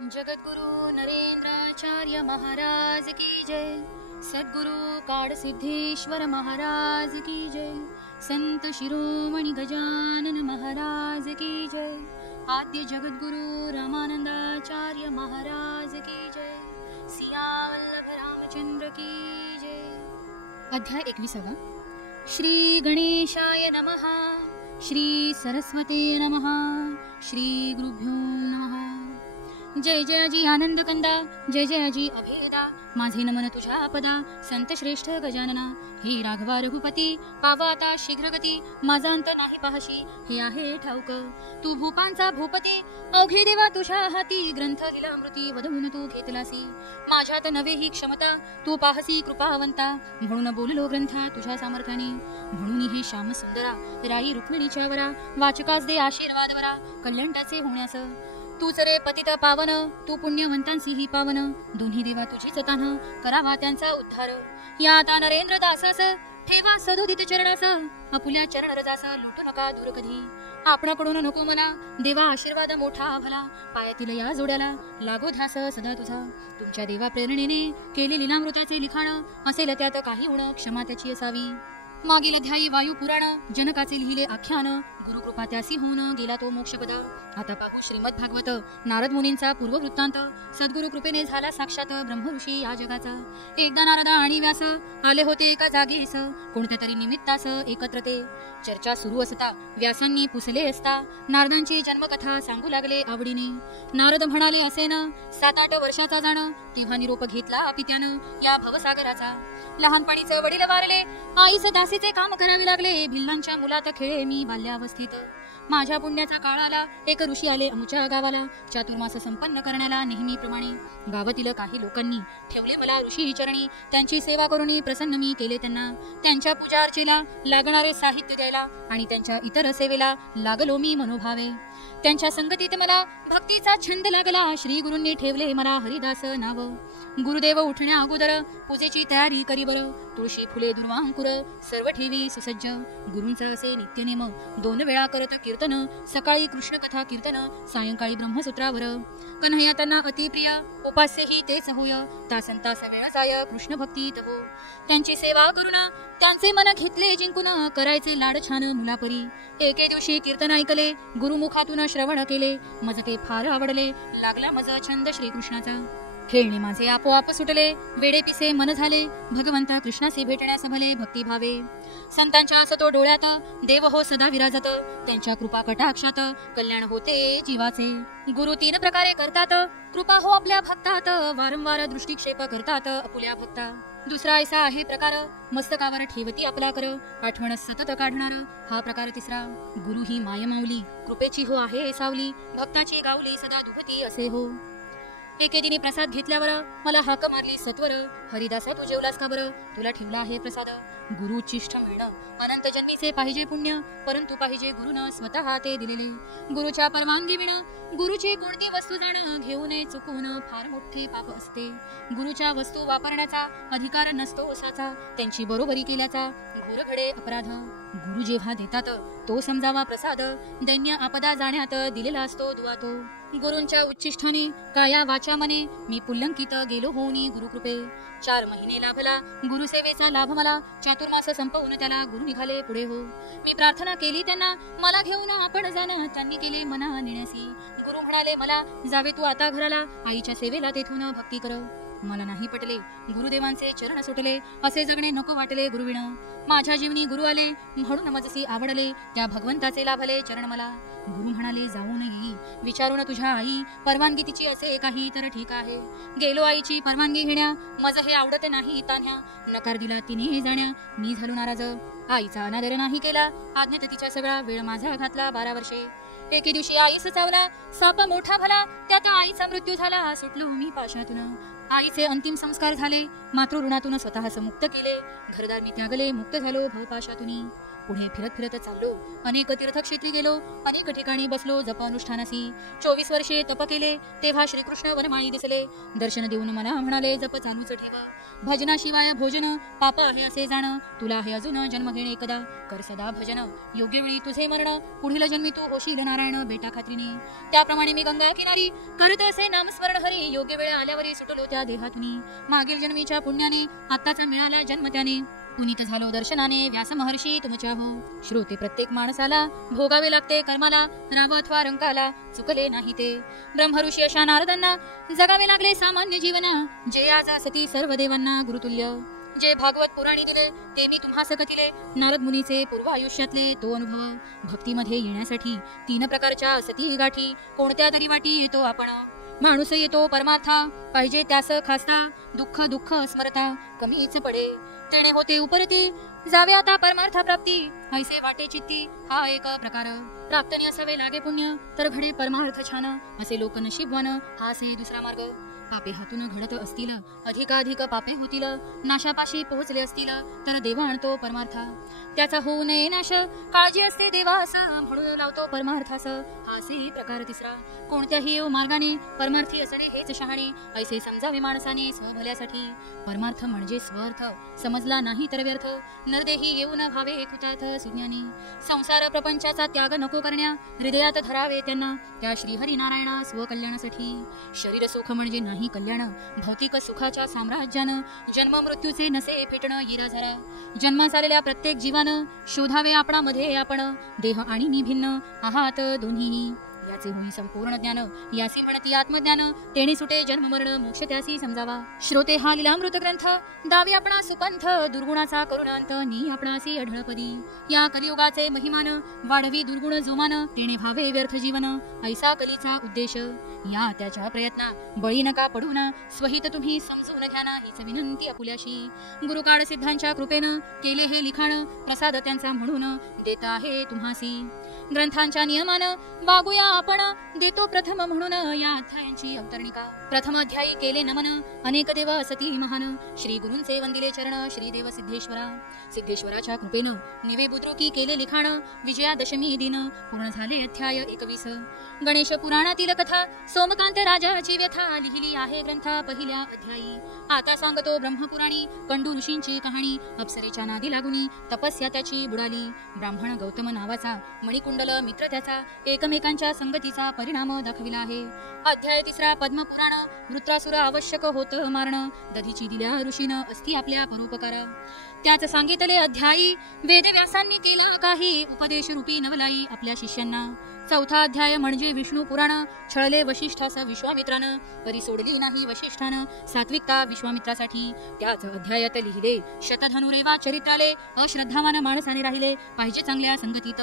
जगद्गुरु नरेंद्राचार्य महाराज की जय। सद्गुरु काडसिद्धेश्वर महाराज की जय। संत शिरोमणी गजानन महाराज की जय। आद्य जगद्गुरु रामानंदाचार्य महाराज की जय। सियावल्लभ रामचंद्र की जय। अध्याय एकविसावा। श्री गणेशाय नमः। श्री सरस्वते नमः। श्री गुरुभ्यो नमः जय जयाजी आनंद कंदा जय जयाजी अभेदा। माझे नमन तुझ्या पदा संत श्रेष्ठ गजानना। हे राघवा रघुपती पावा आता शीघ्रगती। माझा अंत नाही पाहशी हे आहे ठाऊक। तू भूपांचा भूपती अवघे देवा तुझ्या हाती। ग्रंथ लिलामृती वधवून तू घेतलासी। माझ्यात नवे ही क्षमता तू पाहसी कृपावंता। म्हणून बोललो ग्रंथा तुझ्या सामर्थ्याने। म्हणून हे श्यामसुंदरा राई रुक्मिणीच्या वरा। वाचकास दे आशीर्वाद वरा कल्याणटाचे होण्यास। तूच रे पतित पावन तू पुण्यवंतांसी ही पावन. दोन्ही देवा तुझीच तान करावा त्यांचा उद्धार. या आता नरेंद्र दासास ठेवा सदोदित चरणास. आपुल्या चरण रजास लुटू नका दूर कधी. आपणाकडून नको मला देवा आशीर्वाद मोठा भला पायातील या जोड्याला लागो धास सदा तुझा. तुमच्या देवा प्रेरणेने केले लिलामृताचे लिखाण असेल त्यात काही उण क्षमा त्याची असावी. मागील अध्यायी वायू पुराण जनकाचे लिहिले आख्यान गुरुकृपा त्यासी होऊन गेला तो मोक्षपद. आता पाहू श्रीमद भागवत. नारद मुनींचा पूर्ववृत्तांत. सद्गुरु कृपेने झाला साक्षात ब्रह्मऋषी या जगाचा. एकदा नारदा आणि व्यास आले होते एका जागीस कोणत्या तरी निमित्तास एकत्र ते चर्चा सुरू असता व्यासांनी पुसले असता नारदांची जन्मकथा सांगू लागले आवडीने. नारद म्हणाले असे न सात आठ वर्षाचा जाण तेव्हा निरोप घेतला पित्यानं या भवसागराचा. लहानपणीच वडील वारले आईस दासीचे काम करावे लागले. भिल्लांच्या मुलात खेळे मी बाल्यावस्थेत. माझ्या पुण्याचा काळ आला एक ऋषी आले आमच्या गावाला. चातुर्मास संपन्न करण्याला नेहमीप्रमाणे गावातील काही लोकांनी ठेवले मला ऋषी चरणी. त्यांची सेवा करून प्रसन्न मी केले त्यांना. त्यांच्या पूजा अर्चेला लागणारे साहित्य द्यायला आणि त्यांच्या इतर सेवेला लागलो मी मनोभावे. त्यांच्या संगतीत मला भक्तीचा छंद लागला. श्री गुरूंनी ठेवले मला हरिदास नाव. गुरुदेव उठण्या अगोदर पूजेची तयारी करी बरं. तुळशी फुले दुर्वांकुर सर्व ठेवी सुसज्ज. गुरुंच असे नित्यनेम. दोन वेळा करत कीर्तन. सकाळी कृष्ण कथा कीर्तन सायंकाळी ब्रह्मसूत्रावर. कन्हैया त्यांना अतिप्रिय. उपास्यही तेच होय. तासन तास वेळ जाय कृष्ण भक्तीत हो त्यांची सेवा करून त्यांचे मन घेतले जिंकून. करायचे लाड छान मुलापरी. एके दिवशी कीर्तन ऐकले. गुरुमुखातून श्रवण केले. मज ते फार आवडले. लागला मज छंद श्रीकृष्णाचा. खेळणे माझे आपोआप सुटले. वेडे पिसे मन झाले. भगवंता कृष्णाशी भेटण्यास भले भक्तिभावे. संतांच्या असतो डोळ्यात देव हो सदा विराजत. त्यांच्या कृपा कटाक्षात कल्याण होते जीवाचे. गुरु तीन प्रकारे करतात. कृपा हो आपल्या भक्तात. वारंवार दृष्टिक्षेप करतात अपुल्या भक्ता. दुसरा ऐसा आहे प्रकार मस्तकावर ठेवती आपला कर. आठवण सतत काढणार हा प्रकार तिसरा. गुरु ही मायमावली कृपेची हो आहे सावली. भक्ताची गावली सदा दुभती असे हो. एके दिनी प्रसाद घेतल्यावर मला हाक मारली सत्वर हरिदासा तू जेवलास का बरं? तुला ठेवला आहे प्रसाद. गुरु चिष्ठ मिळणं अनंत जन्मीचे पाहिजे पुण्य परंतु पाहिजे गुरुनं स्वतः ते दिलेले. गुरुच्या परवानगी विण गुरुची कोणती वस्तू जाणं घेऊ नये चुकून फार मोठे पाप असते. गुरुच्या वस्तू वापरण्याचा अधिकार नसतो असाचा त्यांची बरोबरी केल्याचा घोरघडे अपराध. गुरु जेव्हा देतात तो समजावा प्रसाद. दैन्य आपदा जाण्यात दिलेला असतो दुवा तो गुरुंच्या उच्चिष्ठाने काया वाचा मने मी पुल्लंकित गेलो होऊनी गुरुकृपे. चार महिने लाभला गुरुसेवेचा लाभ मला. चातुर्मास संपवून त्याला गुरु निघाले पुढे हो. मी प्रार्थना केली त्यांना मला घेऊन आपण जाणं. त्यांनी केले मना नेण्यासी. गुरु म्हणाले मला जावे तू आता घराला. आईच्या सेवेला तेथून भक्ती कर. मला नाही पटले. गुरुदेवांचे चरण सुटले. असे जगणे नको वाटले गुरुविण. माझ्या जीवनी गुरु आले म्हणून मजसी आवडले. त्या भगवंताचे लाभले चरण मला. गुरु म्हणाले जाऊन येई विचारून तुझ्या आई. परवानगी तिची असे काही तर ठीक आहे. गेलो आईची परवानगी घेण्या. माझं हे आवडत नाही तान्ह्या. नकार दिला तिने जाण्या. मी झालो नाराज. आईचा अनादर नाही केला. आज्ञात तिच्या सगळा वेळ माझा घातला बारा वर्षे. एके दिवशी आईस चावला साप मोठा भला त्यात आईचा मृत्यू झाला. सुटलो मी पाशातून आईचे अंतिम संस्कार झाले. मातृ ऋणातून स्वतःच मुक्त केले. घरदार मी त्यागले. मुक्त झालो भवपाशातून पुढे फिरत फिरत चाललो. अनेक तीर्थक्षेत्री गेलो अनेक ठिकाणी बसलो जप अनुष्ठानासी चोवीस वर्षे तप केले तेव्हा श्रीकृष्ण वनमाळी दिसले. दर्शन देऊन मला म्हणाले जप चालूच ठेवा. भजनाशिवाय भोजन पाप आहे असे जाण. तुला आहे अजून जन्म घेणे एकदा. कर सदा भजन. योग्य वेळी तुझे मरण. पुढील जन्मी तू होशील नारायण बेटा खात्रीने. त्याप्रमाणे मी गंगा किनारी करत असे नामस्मरण हरी. योग्य वेळ आल्यावरी सुटलो त्या देहातून. मागील जन्मीच्या पुण्याने आत्ताचा मिळाला जन्म त्याने. पुनीत झालो दर्शनाने. व्यास महर्षी तुमच्या हो. श्रोते प्रत्येक माणसाला. भोगावे लागते कर्माला. राम अथवा रंकाला चुकले नाही ते. ब्रह्मऋषी अशा नारदांना जगावे लागले सामान्य जीवना. जे आज असती सर्व देवांना गुरुतुल्य. जे भागवत पुराणी दिले ते मी तुम्हा सकतिले नारद मुनीचे पूर्व आयुष्यातले तो अनुभव. भक्तीमध्ये येण्यासाठी तीन प्रकारच्या सती गाठी. कोणत्या तरी वाटी येतो आपण. माणूस येतो परमार्था. पाहिजे त्यास खासता. दुःख दुःख स्मरता कमीच पडे. तेणे होते उपरती. जावे आता परमार्थ प्राप्ती ऐसे वाटे चित्ती. हा एक प्रकार. प्राप्तनी असावे लागे पुण्य. तर घडे परमार्थ छान. असे लोक नशीबवान हा असे दुसरा मार्ग. पापे हातून घडत असतील अधिकाधिक पापे होतील नाशापाशी पोहोचले असतील तर देवा आणतो परमार्था. त्याचा होऊ नये नाश काळजी असते देवास म्हणून लावतो परमार्थास. हा असेही प्रकार तिसरा. कोणत्याही मार्गाने परमार्थी असणे हेच शहाणे. ऐसे समजावे माणसाने स्वभल्यासाठी परमार्थ म्हणजे स्वार्थ. समजला नाही तर व्यर्थ. नरदेही न भावे कृतात सुज्ञानी. संसार प्रपंचाचा त्याग नको करण्या हृदयात धरावे त्यांना. त्या श्रीहरी नारायण स्वकल्याणासाठी. शरीर सुख म्हणजे नाही कल्याण. भौतिक सुखाच्या साम्राज्यानं जन्म मृत्यूचे नसे फेटणं येरा झरा. जन्मास आलेल्या प्रत्येक जीवानं शोधावे आपणामध्ये आपण. देह आणि मी भिन्न आहात दोन्ही याचे होई संपूर्ण ज्ञान. यासी म्हणती आत्मज्ञान. तेणे सुटे जन्म मरण मोक्ष त्यासी समजावा. श्रोते हा लिलामृत ग्रंथ. दावी आपणा सुपंथ. दुर्गुणाचा करुणांत नी आपणासी अढळपदी. या कलियुगाचे महिमान. वाढवी दुर्गुण जोमान. तेणे भावे व्यर्थ जीवन. ऐसा कलीचा उद्देश. या त्याच्या प्रयत्ना. बळी नका पडून. स्वहित तुम्ही समजून घ्या ना हीच विनंती अपुल्याशी. गुरुकाळ सिद्धांच्या कृपेनं केले हे लिखाण. प्रसाद त्यांचा म्हणून देत आहे तुम्हासी. ग्रंथांच्या नियमानं वागूया आपण. देतो प्रथम म्हणून या अध्यायांची अवतरणिका. प्रथम अध्यायी केले नमन. अनेक देव असती महान. श्री गुरूंचे वंदिले चरण. श्री देव सिद्धेश्वरा. सिद्धेश्वराच्या कृपेनं निवे बुद्रुकी केले लिखाण. विजयादशमी दिन. पूर्ण झाले अध्याय एकवीस. गणेश पुराणातील कथा. सोमकांत राजाची व्यथा लिहिली आहे ग्रंथ पहिल्या अध्यायी. आता सांगतो ब्रह्मपुराणी. कंडू ऋषींची कहाणी. अप्सरेच्या नादी लागुनी. तपस्या त्याची बुडाली. ब्राह्मण गौतम नावाचा कुंडल मित्र त्याचा एकमेकांच्या संगतीचा परिणाम दाखविला आहे. अध्याय तिसरा पद्मपुराण. वृत्रासुर आवश्यक होत मारण. दधीची दिल्या ऋषीनं असती आपल्या परोपकारा. त्याच सांगितले अध्यायी वेदव्यासांनी केला काही उपदेश रूपी नवलाई आपल्या शिष्यांना. चौथा अध्याय म्हणजे विष्णू पुराण. छळले वशिष्ठास विश्वामित्रानं. परी सोडली नाही वशिष्ठानं. सात्विकता विश्वामित्रासाठी. त्याच अध्यायात लिहिले शतधनुरेवा चरित्राले अश्रद्धावान माणसाने राहिले पाहिजे चांगल्या संगतीत.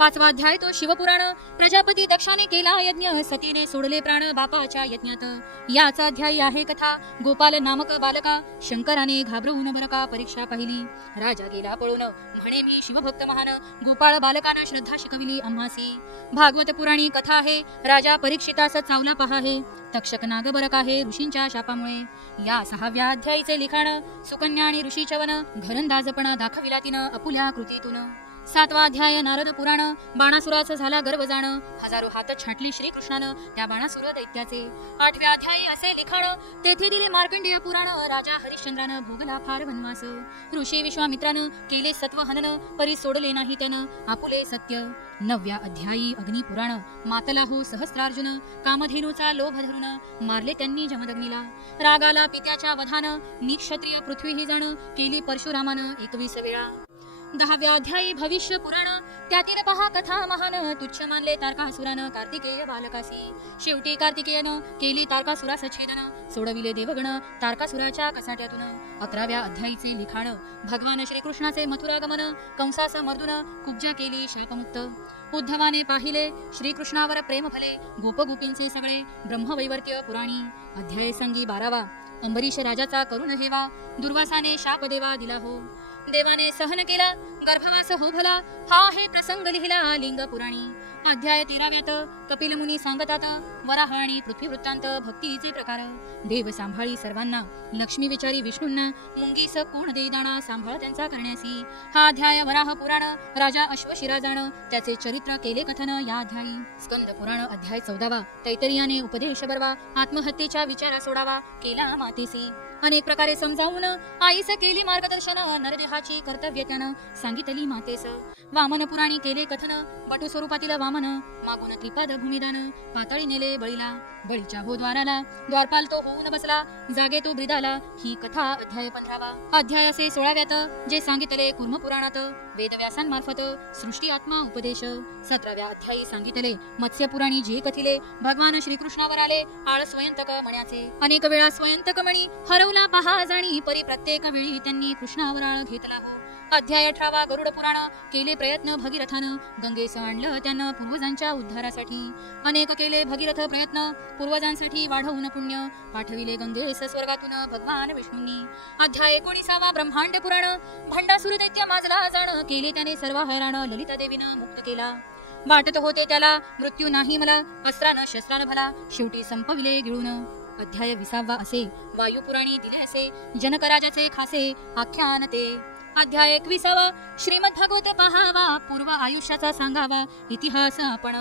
पाचवा अध्याय तो शिवपुराण. प्रजापती दक्षाने केला यज्ञ सतीने सोडले प्राण बापाच्या यज्ञात. याचा अध्यायी आहे कथा. गोपाल नामक बालका शंकराने घाबरवून बरका परीक्षा पाहिली. राजा गेला पळून. म्हणे मी शिवभक्त महान. गोपाळ बालकांना श्रद्धा शिकविली अम्मासी भागवत पुराणी कथा आहे. राजा परीक्षितास चावला पहा हे. तक्षक नागबरक आहे ऋषींच्या शापामुळे. या सहाव्या अध्यायीचे लिखाण सुकन्या आणि ऋषीचवन घरंदाजपणा दाखविला तिनं अपुल्या कृतीतून. सातवा अध्याय नारद पुराण. बाणासुराचं झाला गर्व जाण. हजारो हात छाटली श्रीकृष्णानं त्या बाणासुर दैत्याचे आठव्या अध्यायी असे लिखाण. तेथे दिले मार्कंडेय पुराण. राजा हरिश्चंद्रानं भोगला फार वनवास. ऋषी विश्वामित्रानं केले सत्व हनन. परी सोडले नाही त्यानं. आपुले सत्य. नवव्या अध्यायी अग्निपुराण मातला हो सहस्त्रार्जुन. कामधेनूचा लोभ धरून मारले त्यांनी जमदग्नीला. रागाला पित्याच्या वधानं. निक्षत्रिय पृथ्वी ही जण. केली परशुरामानं एकवीस वेळा. दहाव्या अध्यायी भविष्य पुराण. त्यातील पहा कथा महान. तुच्छ मानले तारकासुरानं कार्तिकेय बालकासी. शेवटी कार्तिकेयनं केली तारकासुरास छेदन सोडविले देवगण तारकासुराच्या कसाट्यातून. अकराव्या अध्यायीचे लिखाण. भगवान श्रीकृष्णाचे मथुरागमन. कंसास मर्दुन कुब्जा केली शापमुक्त. उद्धवाने पाहिले श्रीकृष्णावर प्रेम फले गोपगोपींचे सगळे ब्रह्मवैवर्त्य पुराणी. अध्याय संगी बारावा. अंबरीश राजाचा करुण हेवा. दुर्वासाने शाप देवा दिला हो. देवाने सहन केला गर्भवास हो भला हा हे प्रसंग लिहिला लिंग पुराणी अध्याय तेराव्यात कपिल मुनी सांगतात वराह आणि पृथ्वी वृत्तांत भक्तीचे प्रकार. देव सांभाळी सर्वांना लक्ष्मी विचारी विष्णूंना मुंगीस कोण दे दाणा सांभाळ त्यांचा करण्यासी. हा अध्याय वराह पुराण राजा अश्वशिरा जाण त्याचे चरित्र केले कथन या अध्यायी. स्कंद पुराण अध्याय चौदावा. तैतरियाने उपदेश बरवा आत्महत्येच्या विचारा सोडावा केला मातेसी. अनेक प्रकारे समजावून आईस केली मार्गदर्शन नरदेहाची कर्तव्य त्यानं सांगितली मातेस. वामन पुराणी केले कथन बटू स्वरूपातील वामन मागून त्रिपाद भूमिदान पातळी नेले बळीला बळीच्या हो द्वाराला द्वारपाल तो होऊन बसला जागे तो ब्रिदाला ही कथा अध्याय पंधरावा. अध्याय असे सोळाव्यात जे सांगितले कुर्म पुराणात वेदव्यासांमार्फत सृष्टी आत्मा उपदेश. सतराव्या अध्यायी सांगितले मत्स्य पुराणी जे कथिले भगवान श्रीकृष्णावर आले आळ स्वयंतक म्हण्याचे अनेक वेळा स्वयंतक म्हणी हरव पहा जाणी. परी प्रत्येक वेळी त्यांनी कृष्णावर आळ घेतला. हो अध्याय अठरावा गरुड पुराण. केले प्रयत्न भगीरथानं. गंगेस आणलं त्यानं पूर्वजांच्या उद्धारासाठी. अनेक केले भगीरथ प्रयत्न पूर्वजांसाठी वाढवून पुण्य. पाठविले गंगेस स्वर्गातून भगवान विष्णूंनी. अध्याय एकोणीसावा ब्रह्मांड पुराण. भंडासुर दैत्य माजला जाण. केले त्याने सर्व हैराण ललिता देवीनं मुक्त केला. वाटत होते त्याला मृत्यू नाही मला अस्त्रानं शस्त्रानं भला. शेवटी संपविले गिळून. अध्याय विसावा असे वायुपुराणी दिले असे. जनकराजाचे खासे आख्यान ते. अध्याय एकविसावा श्रीमद भागवत पहावा पूर्व आयुष्याचा सांगावा इतिहास आपण.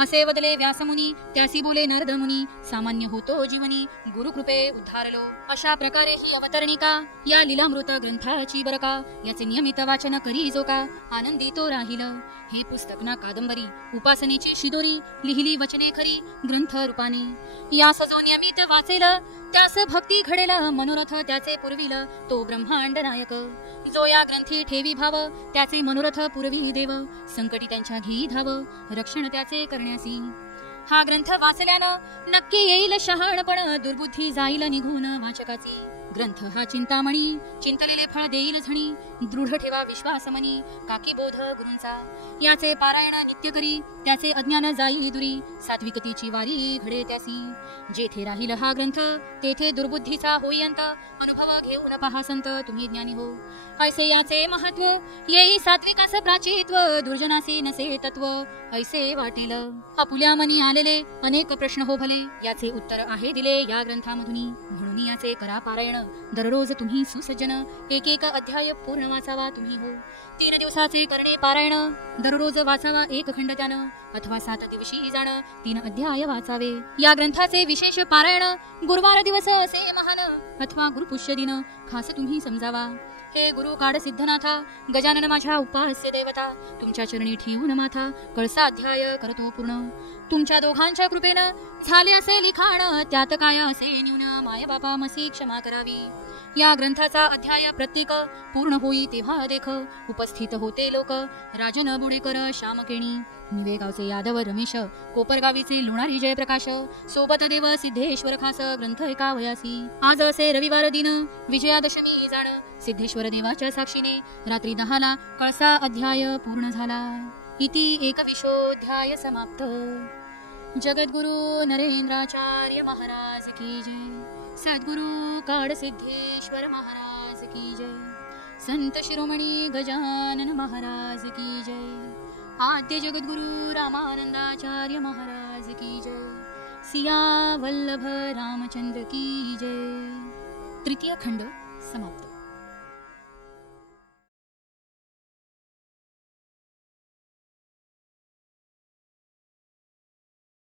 असे वदले व्यासमुनी त्यासी बोले नरद मुनी सामान्य होतो जीवनी गुरुकृपे उद्धारलो. अशा प्रकारे ही अवतरणिका या लीलामृत ग्रंथाची बरका याचे नियमित वाचन करी जो का आनंदी तो राहिल. हे पुस्तक ना कादंबरी उपासनेची शिदोरी लिहिली वचने खरी ग्रंथ रूपाने. यास जो नियमित वाचेल त्यास भक्ती घडेल मनोरथ त्याचे पुरविल तो ब्रह्मांड नायक. जो या ग्रंथी ठेवी भाव त्याचे मनोरथ पुरवी देव. संकटी त्यांच्या घेई धाव रक्षण त्याचे करण्यासी. हा ग्रंथ वाचल्यानं नक्की येईल शहाणपण दुर्बुद्धी जाईल निघून वाचकाची. ग्रंथ हा चिंतामणी. चिंतलेले फळ देईल झणी. दृढ ठेवा विश्वासमनी काकी बोध गुरूंचा. याचे पारायण नित्य करी. त्याचे अज्ञान जाई दुरी. सात्विकतेची वारी घडे त्यासी. जेथे राहील हा ग्रंथ तेथे दुर्बुद्धीचा होई अंत अनुभव घेऊन पहा संत तुम्ही ज्ञानी हो. ऐसे याचे महत्त्व येई सात्विकास प्राचीत्व. दुर्जनासी नसे तत्व ऐसे वाटेल. आपुल्या मनी आलेले अनेक प्रश्न हो भले. याचे उत्तर आहे दिले या ग्रंथामधून. म्हणून याचे करा पारायण. दररोज तुम्ही सुसज्जन एक एक अध्याय पूर्ण वाचावा तुम्ही हो. तीन दिवसाचे करणे पारायण दररोज वाचावा एक खंड त्यानं अथवा सात दिवशी जाण तीन अध्याय वाचावे. या ग्रंथाचे विशेष पारायण गुरुवार दिवस असे महान अथवा गुरुपुष्य दिन खास तुम्ही समजावा. हे गुरु काढ सिद्धनाथा गजानन माझ्या उपास्य देवता. तुमच्या चरणी ठेवून माथा कळसा अध्याय करतो पूर्ण. तुमच्या दोघांच्या कृपेनं झाले असे लिखाण त्यात काय असे न्यून माय बापा मसी क्षमा करावी. या ग्रंथाचा अध्याय प्रत्येक पूर्ण होई तेव्हा देख उपस्थित होते लोक. राजन बुडेकर श्यामकेणी निवेगावचे यादव रमेश कोपरगावीचे लोणारी जयप्रकाश सोबत देव सिद्धेश्वर खास ग्रंथ एका वयासी आज असे रविवार दिन विजयादशमी जाण सिद्धेश्वर देवाच्या साक्षीने रात्री दहाला कळसा अध्याय पूर्ण झाला. इति एकविशोध्याय समाप्त. जगद्गुरु नरेंद्राचार्य महाराज की जय. सद्गुरु काड सिद्धेश्वर महाराज की जय. संत शिरोमणी गजानन महाराज की जय. आद्य जगद्गुरु रामानंदाचार्य महाराज की जय. सिया वल्लभ रामचंद्र की जय. तृतीय खंड समाप्त.